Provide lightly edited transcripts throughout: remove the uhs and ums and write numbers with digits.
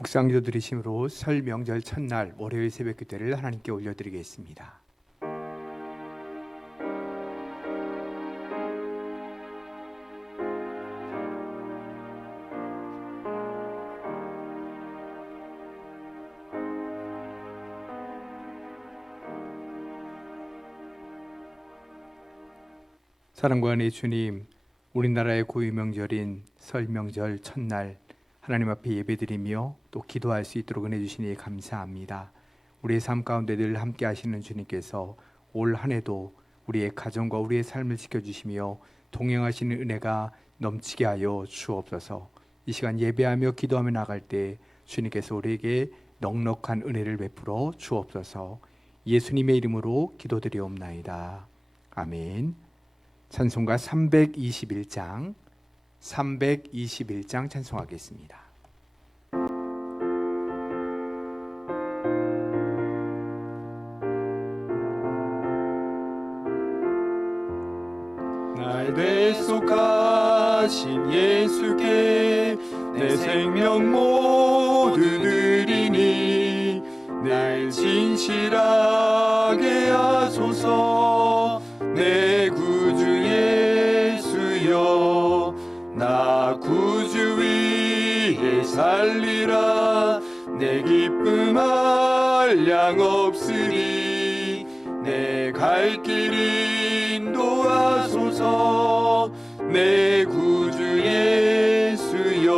묵상기도 드리심으로 설 명절 첫날 월요일 새벽 기도를 하나님께 올려드리겠습니다. 사랑과 은혜의 주님, 우리나라의 고유 명절인 설 명절 첫날 하나님 앞에 예배드리며 또 기도할 수 있도록 은혜 주시니 감사합니다. 우리의 삶 가운데 늘 함께 하시는 주님께서 올 한 해도 우리의 가정과 우리의 삶을 지켜주시며 동행하시는 은혜가 넘치게 하여 주옵소서. 이 시간 예배하며 기도하며 나갈 때 주님께서 우리에게 넉넉한 은혜를 베풀어 주옵소서. 예수님의 이름으로 기도드리옵나이다. 아멘. 찬송가 321장 찬송하겠습니다. 날 대속하신 예수께 내 생명 모두 드리니 날 진실하게 하소서. 내 구주 예수여, 나 구주 위에 살리라. 내 기쁨 한량 없으리. 내 갈 길 인도하소서. 내 구주 예수여,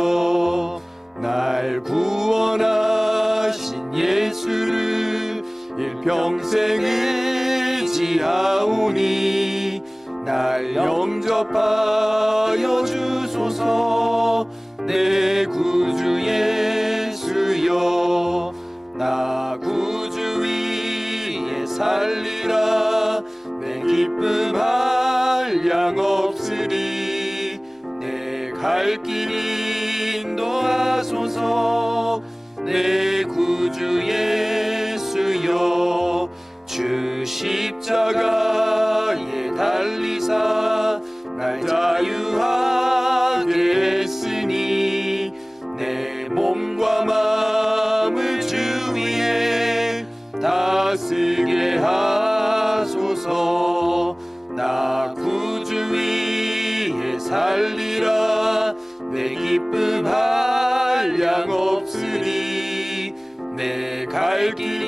날 구원하신 예수를 일평생 의지하오니 날 영접하여 주소서. 내 구주 예수여, 나 구주 위에 살리라. 내 기쁨 한량 없으리. 내 갈 길 인도하소서. 내 구주 예수여, 주 십자가에 달리사 날 자유하게 했으니 내 몸과 마음을 주 위에 다스게 하소서. 나 구주 위에 살리라. 내 기쁨 한량 없으리. 내 갈 길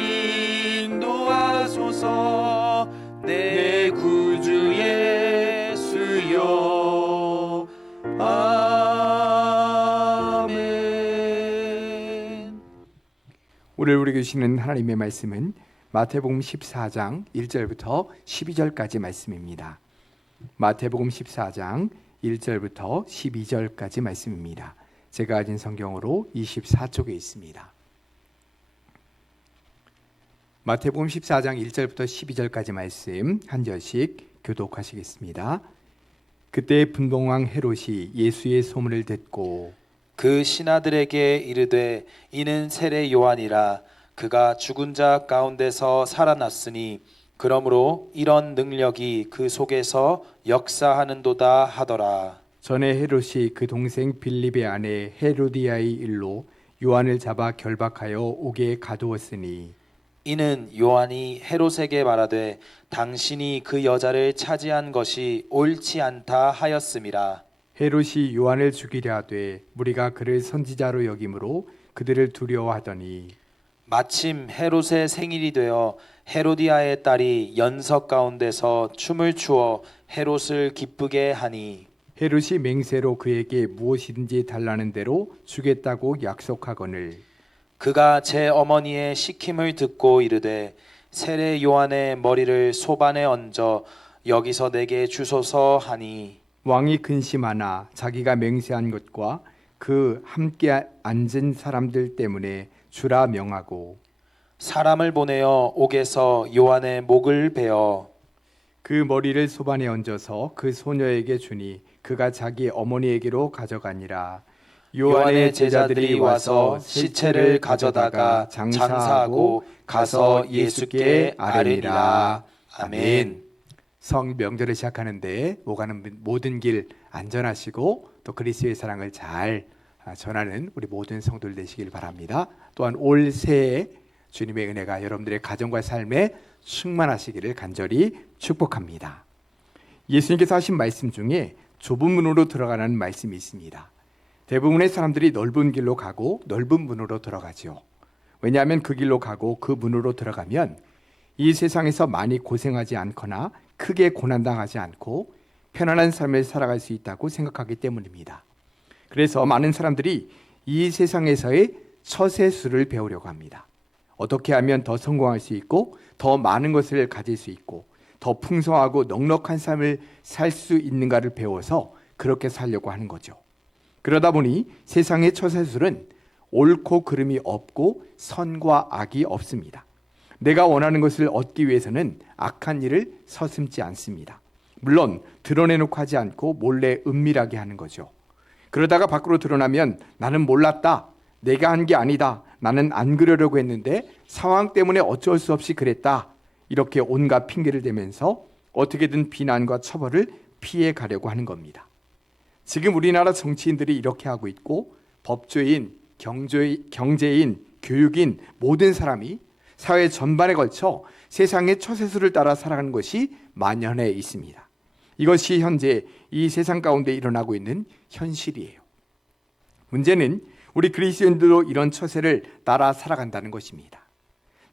인도하소서. 내 구주 예수여. 아멘. 오늘 우리 계시는 하나님의 말씀은 마태복음 14장 1절부터 12절까지 말씀입니다. 마태복음 14장 1절부터 12절까지 말씀입니다. 제가 가진 성경으로 24쪽에 있습니다. 마태복음 14장 1절부터 12절까지 말씀 한 절씩 교독하시겠습니다. 그때 분봉왕 헤롯이 예수의 소문을 듣고 그 신하들에게 이르되 이는 세례 요한이라. 그가 죽은 자 가운데서 살아났으니 그러므로 이런 능력이 그 속에서 역사하는도다 하더라. 전에 헤롯이 그 동생 빌립의 아내 헤로디아의 일로 요한을 잡아 결박하여 옥에 가두었으니 이는 요한이 헤롯에게 말하되 당신이 그 여자를 차지한 것이 옳지 않다 하였음이라. 헤롯이 요한을 죽이려 하되 무리가 그를 선지자로 여김으로 그들을 두려워하더니 마침 헤롯의 생일이 되어 헤로디아의 딸이 연석 가운데서 춤을 추어 헤롯을 기쁘게 하니 헤롯이 맹세로 그에게 무엇이든지 달라는 대로 주겠다고 약속하거늘 그가 제 어머니의 시킴을 듣고 이르되 세례 요한의 머리를 소반에 얹어 여기서 내게 주소서 하니 왕이 근심하나 자기가 맹세한 것과 그 함께 앉은 사람들 때문에 주라 명하고 사람을 보내어 옥에서 요한의 목을 베어 그 머리를 소반에 얹어서 그 소녀에게 주니 그가 자기 어머니에게로 가져가니라. 요한의 제자들이 와서 시체를 가져다가 장사하고 가서 예수께 아뢰니라. 아멘. 성 명절을 시작하는데 오가는 모든 길 안전하시고 또 그리스도의 사랑을 잘 전하는 우리 모든 성도들 되시길 바랍니다. 또한 올 새해 주님의 은혜가 여러분들의 가정과 삶에 충만하시기를 간절히 축복합니다. 예수님께서 하신 말씀 중에 좁은 문으로 들어가라는 말씀이 있습니다. 대부분의 사람들이 넓은 길로 가고 넓은 문으로 들어가죠. 왜냐하면 그 길로 가고 그 문으로 들어가면 이 세상에서 많이 고생하지 않거나 크게 고난당하지 않고 편안한 삶을 살아갈 수 있다고 생각하기 때문입니다. 그래서 많은 사람들이 이 세상에서의 처세술을 배우려고 합니다. 어떻게 하면 더 성공할 수 있고 더 많은 것을 가질 수 있고 더 풍성하고 넉넉한 삶을 살 수 있는가를 배워서 그렇게 살려고 하는 거죠. 그러다 보니 세상의 처세술은 옳고 그름이 없고 선과 악이 없습니다. 내가 원하는 것을 얻기 위해서는 악한 일을 서슴지 않습니다. 물론 드러내놓고 하지 않고 몰래 은밀하게 하는 거죠. 그러다가 밖으로 드러나면 나는 몰랐다, 내가 한 게 아니다, 나는 안 그러려고 했는데 상황 때문에 어쩔 수 없이 그랬다, 이렇게 온갖 핑계를 대면서 어떻게든 비난과 처벌을 피해 가려고 하는 겁니다. 지금 우리나라 정치인들이 이렇게 하고 있고 법조인, 경제인, 교육인 모든 사람이 사회 전반에 걸쳐 세상의 처세술을 따라 살아가는 것이 만연해 있습니다. 이것이 현재 이 세상 가운데 일어나고 있는 현실이에요. 문제는 우리 그리스도인들도 이런 처세를 따라 살아간다는 것입니다.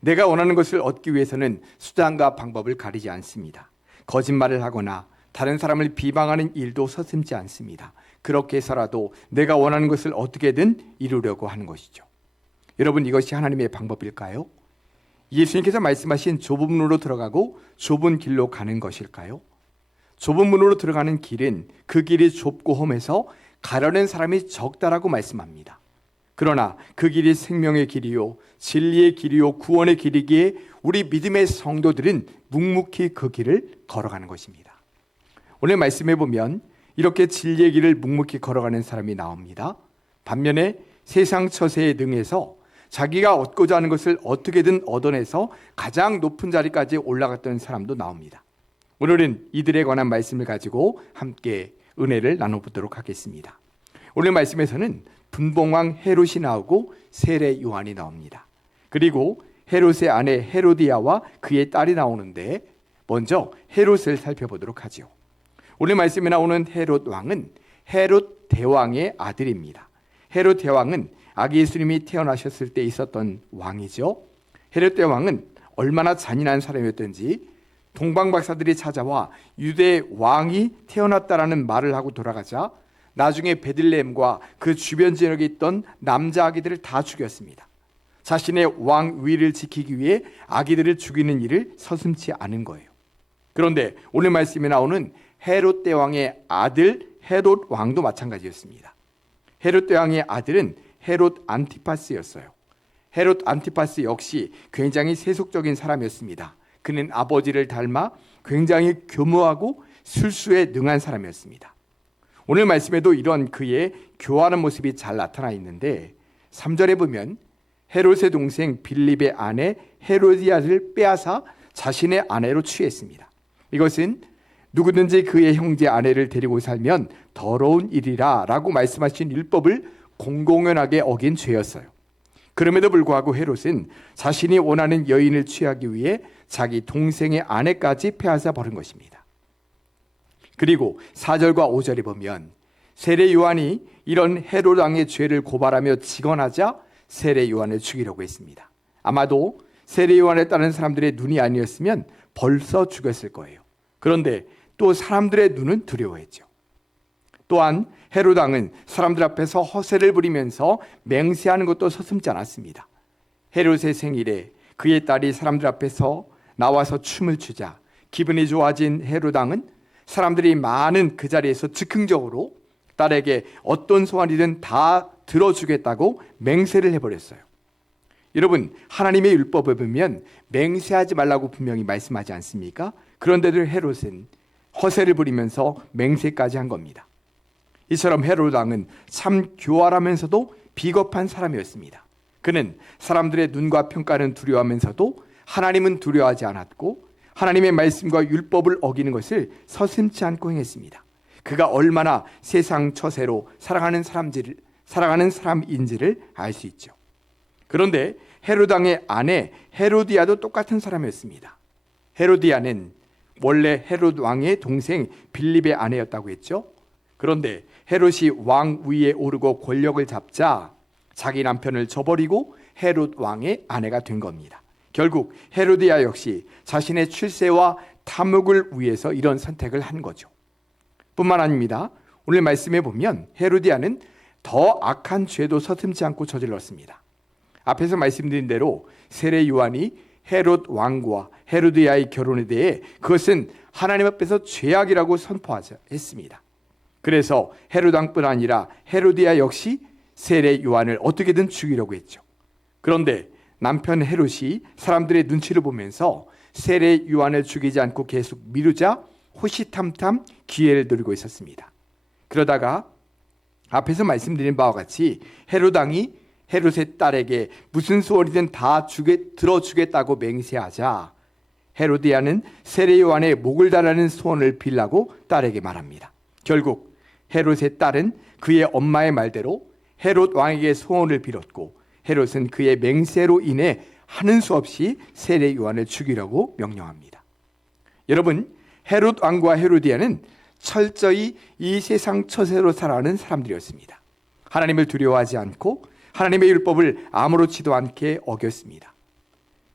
내가 원하는 것을 얻기 위해서는 수단과 방법을 가리지 않습니다. 거짓말을 하거나 다른 사람을 비방하는 일도 서슴지 않습니다. 그렇게 해서라도 내가 원하는 것을 어떻게든 이루려고 하는 것이죠. 여러분, 이것이 하나님의 방법일까요? 예수님께서 말씀하신 좁은 문으로 들어가고 좁은 길로 가는 것일까요? 좁은 문으로 들어가는 길은 그 길이 좁고 험해서 가려는 사람이 적다라고 말씀합니다. 그러나 그 길이 생명의 길이요 진리의 길이요 구원의 길이기에 우리 믿음의 성도들은 묵묵히 그 길을 걸어가는 것입니다. 오늘 말씀해 보면 이렇게 진리의 길을 묵묵히 걸어가는 사람이 나옵니다. 반면에 세상 처세에 능해서 자기가 얻고자 하는 것을 어떻게든 얻어내서 가장 높은 자리까지 올라갔던 사람도 나옵니다. 오늘은 이들에 관한 말씀을 가지고 함께 은혜를 나눠보도록 하겠습니다. 오늘 말씀에서는 분봉왕 헤롯이 나오고 세례 요한이 나옵니다. 그리고 헤롯의 아내 헤로디아와 그의 딸이 나오는데 먼저 헤롯을 살펴보도록 하죠. 오늘 말씀에 나오는 헤롯 왕은 헤롯 대왕의 아들입니다. 헤롯 대왕은 아기 예수님이 태어나셨을 때 있었던 왕이죠. 헤롯 대왕은 얼마나 잔인한 사람이었던지 동방박사들이 찾아와 유대 왕이 태어났다라는 말을 하고 돌아가자 나중에 베들레헴과 그 주변 지역에 있던 남자 아기들을 다 죽였습니다. 자신의 왕위를 지키기 위해 아기들을 죽이는 일을 서슴지 않은 거예요. 그런데 오늘 말씀에 나오는 헤롯 대왕의 아들 헤롯 왕도 마찬가지였습니다. 헤롯 대왕의 아들은 헤롯 안티파스였어요. 헤롯 안티파스 역시 굉장히 세속적인 사람이었습니다. 그는 아버지를 닮아 굉장히 교묘하고 술수에 능한 사람이었습니다. 오늘 말씀에도 이런 그의 교활한 모습이 잘 나타나 있는데 3절에 보면 헤롯의 동생 빌립의 아내 헤로디아를 빼앗아 자신의 아내로 취했습니다. 이것은 누구든지 그의 형제 아내를 데리고 살면 더러운 일이라 라고 말씀하신 율법을 공공연하게 어긴 죄였어요. 그럼에도 불구하고 헤롯은 자신이 원하는 여인을 취하기 위해 자기 동생의 아내까지 빼앗아 버린 것입니다. 그리고 4절과 5절에 보면 세례 요한이 이런 헤롯 왕의 죄를 고발하며 직언하자 세례 요한을 죽이려고 했습니다. 아마도 세례 요한에 따른 사람들의 눈이 아니었으면 벌써 죽였을 거예요. 그런데 또 사람들의 눈은 두려워했죠. 또한 헤롯 왕은 사람들 앞에서 허세를 부리면서 맹세하는 것도 서슴지 않았습니다. 헤롯의 생일에 그의 딸이 사람들 앞에서 나와서 춤을 추자 기분이 좋아진 헤롯 왕은 사람들이 많은 그 자리에서 즉흥적으로 딸에게 어떤 소원이든 다 들어주겠다고 맹세를 해버렸어요. 여러분, 하나님의 율법에 보면 맹세하지 말라고 분명히 말씀하지 않습니까? 그런데도 헤롯은 허세를 부리면서 맹세까지 한 겁니다. 이처럼 헤롯 왕은 참 교활하면서도 비겁한 사람이었습니다. 그는 사람들의 눈과 평가는 두려워하면서도 하나님은 두려워하지 않았고 하나님의 말씀과 율법을 어기는 것을 서슴지 않고 행했습니다. 그가 얼마나 세상 처세로 살아가는 살아가는 사람인지를 알 수 있죠. 그런데 헤롯 왕의 아내 헤로디아도 똑같은 사람이었습니다. 헤로디아는 원래 헤롯 왕의 동생 빌립의 아내였다고 했죠. 그런데 헤롯이 왕 위에 오르고 권력을 잡자 자기 남편을 저버리고 헤롯 왕의 아내가 된 겁니다. 결국 헤로디아 역시 자신의 출세와 탐욕을 위해서 이런 선택을 한 거죠. 뿐만 아닙니다. 오늘 말씀에 보면 헤로디아는 더 악한 죄도 서슴지 않고 저질렀습니다. 앞에서 말씀드린 대로 세례 요한이 헤롯 왕과 헤로디아의 결혼에 대해 그것은 하나님 앞에서 죄악이라고 선포하자 했습니다. 그래서 헤롯 왕뿐 아니라 헤로디아 역시 세례 요한을 어떻게든 죽이려고 했죠. 그런데 남편 헤롯이 사람들의 눈치를 보면서 세례 요한을 죽이지 않고 계속 미루자 호시탐탐 기회를 노리고 있었습니다. 그러다가 앞에서 말씀드린 바와 같이 헤롯 왕이 헤롯의 딸에게 무슨 소원이든 다 들어주겠다고 맹세하자 헤로디아는 세례 요한의 목을 달라는 소원을 빌라고 딸에게 말합니다. 결국 헤롯의 딸은 그의 엄마의 말대로 헤롯 왕에게 소원을 빌었고 헤롯은 그의 맹세로 인해 하는 수 없이 세례 요한을 죽이려고 명령합니다. 여러분, 헤롯 왕과 헤로디아는 철저히 이 세상 처세로 살아가는 사람들이었습니다. 하나님을 두려워하지 않고 하나님의 율법을 아무렇지도 않게 어겼습니다.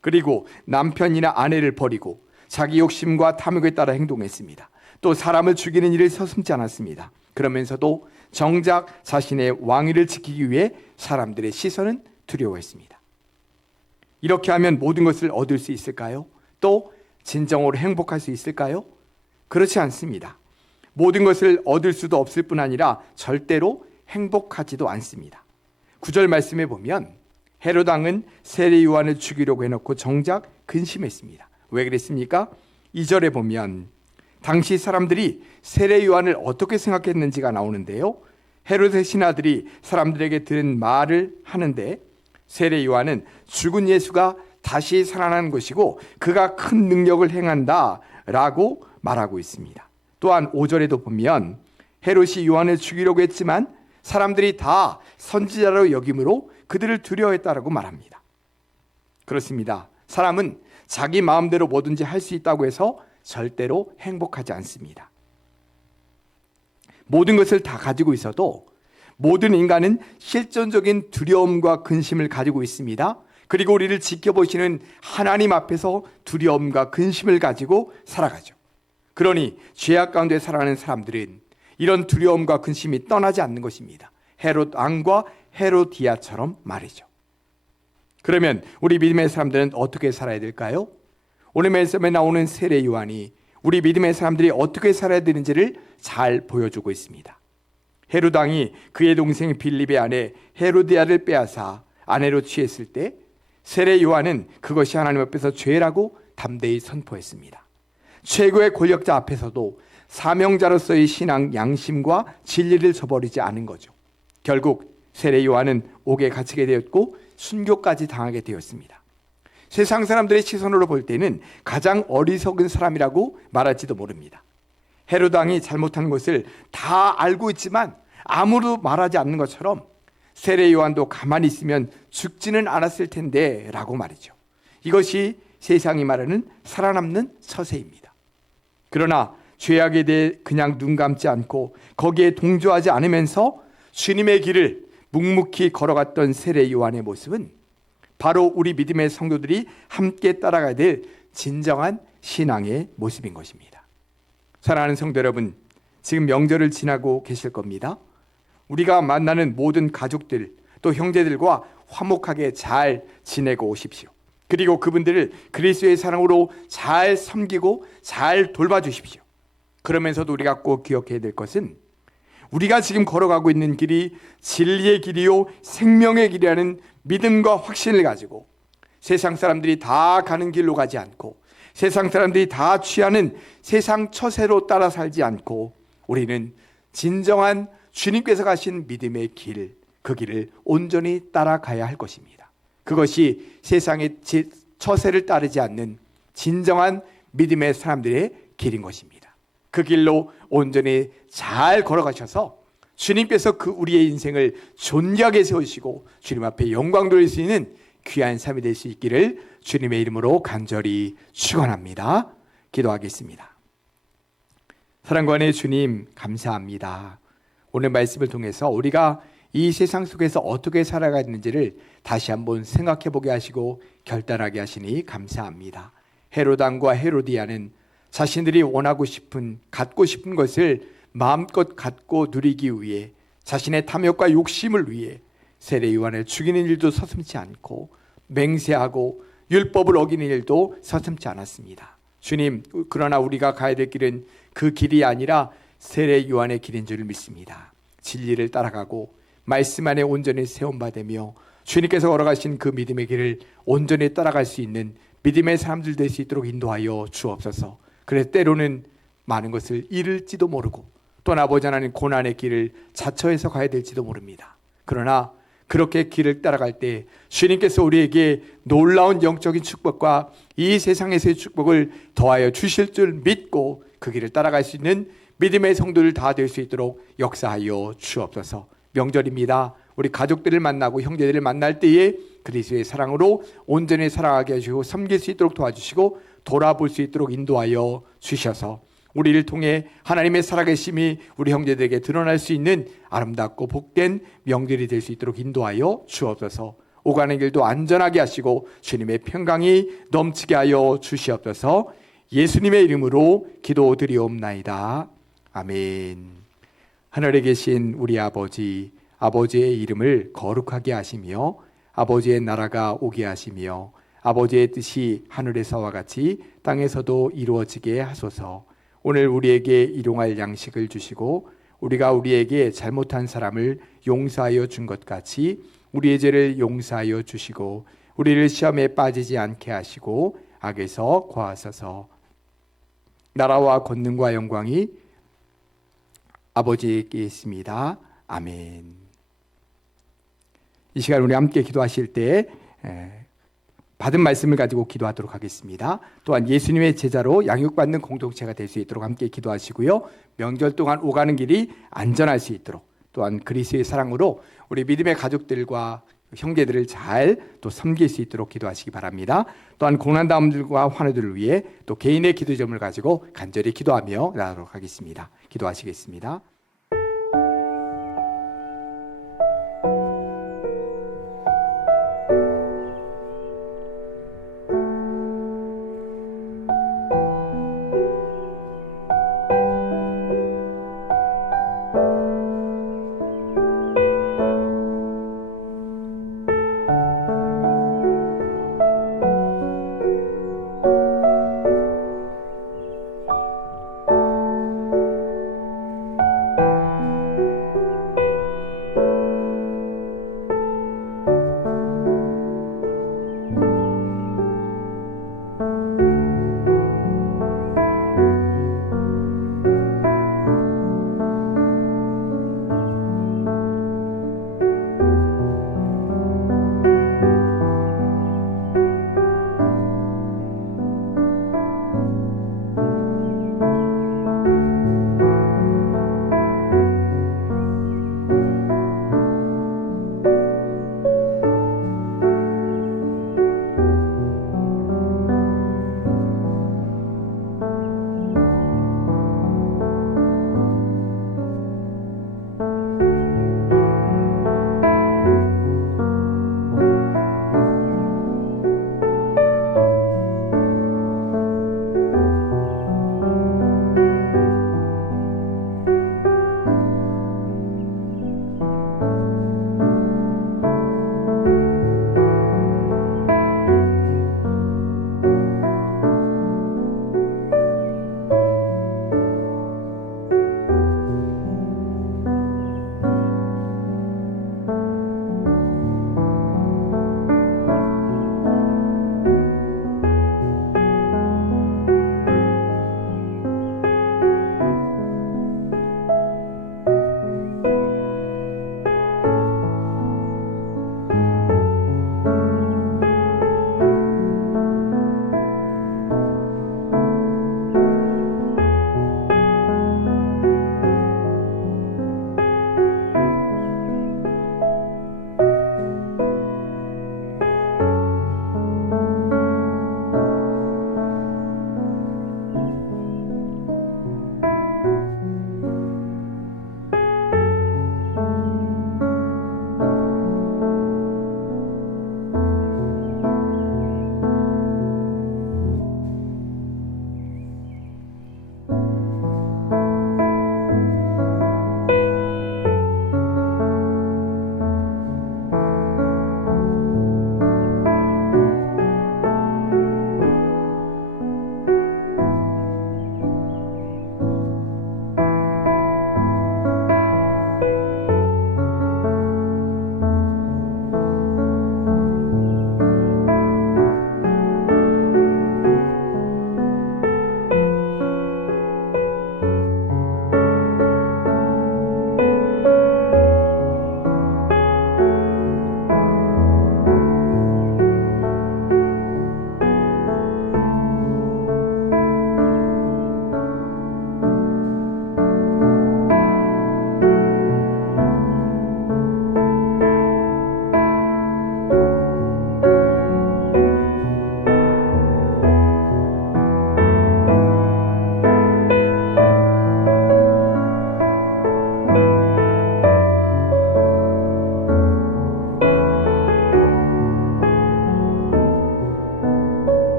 그리고 남편이나 아내를 버리고 자기 욕심과 탐욕에 따라 행동했습니다. 또 사람을 죽이는 일을 서슴지 않았습니다. 그러면서도 정작 자신의 왕위를 지키기 위해 사람들의 시선은 두려워했습니다. 이렇게 하면 모든 것을 얻을 수 있을까요? 또 진정으로 행복할 수 있을까요? 그렇지 않습니다. 모든 것을 얻을 수도 없을 뿐 아니라 절대로 행복하지도 않습니다. 9절 말씀에 보면 헤롯 왕은 세례 요한을 죽이려고 해놓고 정작 근심했습니다. 왜 그랬습니까? 2절에 보면 당시 사람들이 세례 요한을 어떻게 생각했는지가 나오는데요. 헤롯의 신하들이 사람들에게 들은 말을 하는데 세례 요한은 죽은 예수가 다시 살아난 것이고 그가 큰 능력을 행한다라고 말하고 있습니다. 또한 5절에도 보면 헤롯이 요한을 죽이려고 했지만 사람들이 다 선지자로 여김으로 그들을 두려워했다라고 말합니다. 그렇습니다. 사람은 자기 마음대로 뭐든지 할 수 있다고 해서 절대로 행복하지 않습니다. 모든 것을 다 가지고 있어도 모든 인간은 실존적인 두려움과 근심을 가지고 있습니다. 그리고 우리를 지켜보시는 하나님 앞에서 두려움과 근심을 가지고 살아가죠. 그러니 죄악 가운데 살아가는 사람들은 이런 두려움과 근심이 떠나지 않는 것입니다. 헤롯 왕과 헤로디아처럼 말이죠. 그러면 우리 믿음의 사람들은 어떻게 살아야 될까요? 오늘 말씀에 나오는 세례 요한이 우리 믿음의 사람들이 어떻게 살아야 되는지를 잘 보여주고 있습니다. 헤롯 왕이 그의 동생 빌립의 아내 헤로디아를 빼앗아 아내로 취했을 때 세례 요한은 그것이 하나님 앞에서 죄라고 담대히 선포했습니다. 최고의 권력자 앞에서도 사명자로서의 신앙 양심과 진리를 저버리지 않은 거죠. 결국 세례 요한은 옥에 갇히게 되었고 순교까지 당하게 되었습니다. 세상 사람들의 시선으로 볼 때는 가장 어리석은 사람이라고 말할지도 모릅니다. 헤롯 왕이 잘못한 것을 다 알고 있지만 아무도 말하지 않는 것처럼 세례 요한도 가만히 있으면 죽지는 않았을 텐데 라고 말이죠. 이것이 세상이 말하는 살아남는 처세입니다. 그러나 죄악에 대해 그냥 눈 감지 않고 거기에 동조하지 않으면서 주님의 길을 묵묵히 걸어갔던 세례 요한의 모습은 바로 우리 믿음의 성도들이 함께 따라가야 될 진정한 신앙의 모습인 것입니다. 사랑하는 성도 여러분, 지금 명절을 지나고 계실 겁니다. 우리가 만나는 모든 가족들 또 형제들과 화목하게 잘 지내고 오십시오. 그리고 그분들을 그리스도의 사랑으로 잘 섬기고 잘 돌봐주십시오. 그러면서도 우리가 꼭 기억해야 될 것은 우리가 지금 걸어가고 있는 길이 진리의 길이요 생명의 길이라는 믿음과 확신을 가지고 세상 사람들이 다 가는 길로 가지 않고 세상 사람들이 다 취하는 세상 처세로 따라 살지 않고 우리는 진정한 주님께서 가신 믿음의 길, 그 길을 온전히 따라가야 할 것입니다. 그것이 세상의 처세를 따르지 않는 진정한 믿음의 사람들의 길인 것입니다. 그 길로 온전히 잘 걸어가셔서 주님께서 그 우리의 인생을 존귀하게 세우시고 주님 앞에 영광 돌릴 수 있는 귀한 삶이 될 수 있기를 주님의 이름으로 간절히 축원합니다. 기도하겠습니다. 사랑과 은혜의 주님, 감사합니다. 오늘 말씀을 통해서 우리가 이 세상 속에서 어떻게 살아가는지를 다시 한번 생각해 보게 하시고 결단하게 하시니 감사합니다. 헤롯 왕과 헤로디아는 자신들이 원하고 싶은, 갖고 싶은 것을 마음껏 갖고 누리기 위해, 자신의 탐욕과 욕심을 위해 세례 요한을 죽이는 일도 서슴지 않고 맹세하고 율법을 어기는 일도 서슴지 않았습니다. 주님, 그러나 우리가 가야 될 길은 그 길이 아니라 세례 요한의 길인 줄 믿습니다. 진리를 따라가고 말씀 안에 온전히 세움받으며 주님께서 걸어가신 그 믿음의 길을 온전히 따라갈 수 있는 믿음의 사람들 될 수 있도록 인도하여 주옵소서. 그래서 때로는 많은 것을 잃을지도 모르고 또 아버지 하나님 고난의 길을 자처해서 가야 될지도 모릅니다. 그러나 그렇게 길을 따라갈 때 주님께서 우리에게 놀라운 영적인 축복과 이 세상에서의 축복을 더하여 주실 줄 믿고 그 길을 따라갈 수 있는 믿음의 성도들 다 될 수 있도록 역사하여 주옵소서. 명절입니다. 우리 가족들을 만나고 형제들을 만날 때에 그리스도의 사랑으로 온전히 살아가게 하시고 섬길 수 있도록 도와주시고 돌아볼 수 있도록 인도하여 주셔서 우리를 통해 하나님의 살아계심이 우리 형제들에게 드러날 수 있는 아름답고 복된 명절이 될 수 있도록 인도하여 주옵소서. 오가는 길도 안전하게 하시고 주님의 평강이 넘치게 하여 주시옵소서. 예수님의 이름으로 기도드리옵나이다. 아멘. 하늘에 계신 우리 아버지, 아버지의 이름을 거룩하게 하시며 아버지의 나라가 오게 하시며 아버지의 뜻이 하늘에서와 같이 땅에서도 이루어지게 하소서. 오늘 우리에게 일용할 양식을 주시고 우리가 우리에게 잘못한 사람을 용서하여 준 것 같이 우리의 죄를 용서하여 주시고 우리를 시험에 빠지지 않게 하시고 악에서 구하소서. 나라와 권능과 영광이 아버지에게 있습니다. 아멘. 이 시간 우리 함께 기도하실 때 받은 말씀을 가지고 기도하도록 하겠습니다. 또한 예수님의 제자로 양육받는 공동체가 될 수 있도록 함께 기도하시고요. 명절 동안 오가는 길이 안전할 수 있도록 또한 그리스도의 사랑으로 우리 믿음의 가족들과 형제들을 잘 또 섬길 수 있도록 기도하시기 바랍니다. 또한 고난당함들과 환우들을 위해 또 개인의 기도 점을 가지고 간절히 기도하며 나아가도록 하겠습니다. 기도하시겠습니다.